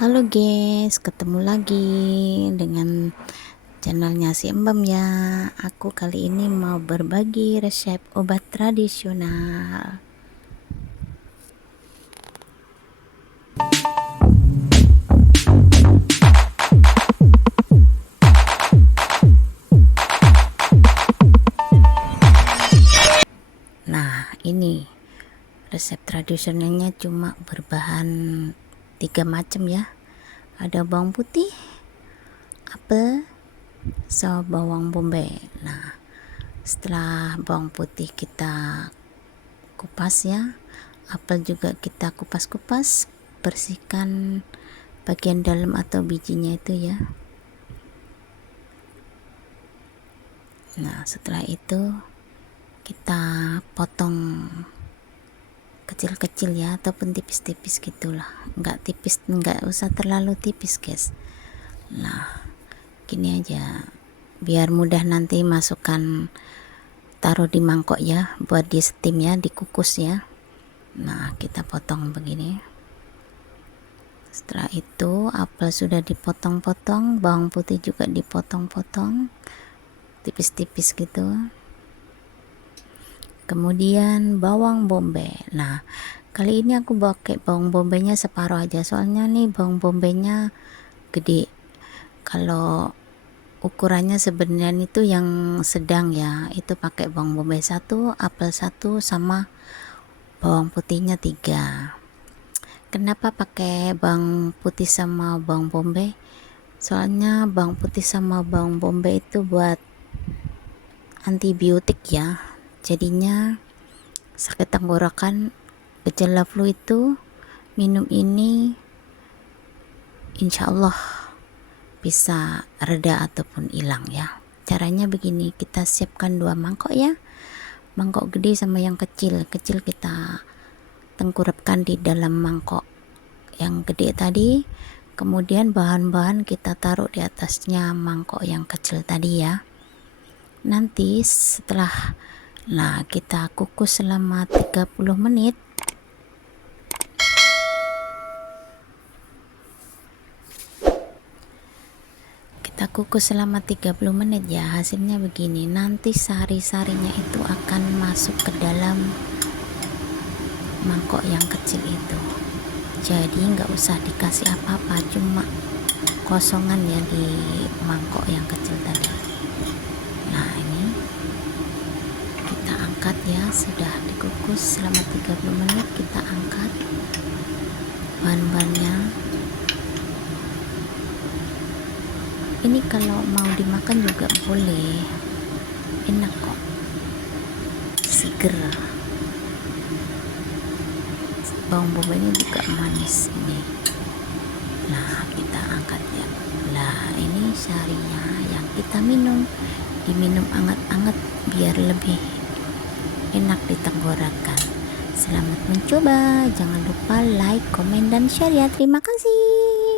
Halo guys, ketemu lagi dengan channelnya si Embam ya. Aku kali ini mau berbagi resep obat tradisional. Nah, ini resep tradisionalnya cuma berbahan 3 macam ya. Ada bawang putih, apel, sama bawang bombay. Nah, setelah bawang putih kita kupas ya, apel juga kita kupas-kupas, bersihkan bagian dalam atau bijinya itu ya. Nah, setelah itu kita potong kecil-kecil ya, ataupun tipis-tipis gitulah, nggak tipis, nggak usah terlalu tipis guys. Nah, gini aja biar mudah nanti masukkan, taruh di mangkok ya, buat di steam ya, dikukus ya. Nah, kita potong begini. Setelah itu apel sudah dipotong-potong, bawang putih juga dipotong-potong tipis-tipis gitu. Kemudian bawang bombay. Nah, kali ini aku pakai bawang bombaynya separuh aja, soalnya nih bawang bombaynya gede. Kalau ukurannya sebenarnya itu yang sedang ya, itu pakai bawang bombay 1, apel 1, sama bawang putihnya 3. Kenapa pakai bawang putih sama bawang bombay? Soalnya bawang putih sama bawang bombay itu buat antibiotik ya, jadinya sakit tenggorokan, gejala flu itu minum ini insya Allah bisa reda ataupun hilang ya. Caranya begini, kita siapkan 2 mangkok ya, mangkok gede sama yang kecil. Kecil kita tengkurapkan di dalam mangkok yang gede tadi, kemudian bahan-bahan kita taruh di atasnya mangkok yang kecil tadi ya. Nanti setelah kita kukus selama 30 menit. Kita kukus selama 30 menit ya, hasilnya begini. Nanti sari-sarinya itu akan masuk ke dalam mangkok yang kecil itu, jadi nggak usah dikasih apa-apa, cuma kosongan ya di mangkok yang kecil tadi. Nah, ini kita angkat ya, sudah dikukus selama 30 menit, kita angkat bahan-bahannya. Ini kalau mau dimakan juga boleh, enak kok, seger. Bawang bombaynya juga manis ini. Nah, kita angkat ya. Nah, ini sarinya yang kita minum, diminum anget-anget biar lebih enak di tenggorokan. Selamat mencoba, jangan lupa like, komen, dan share ya. Terima kasih.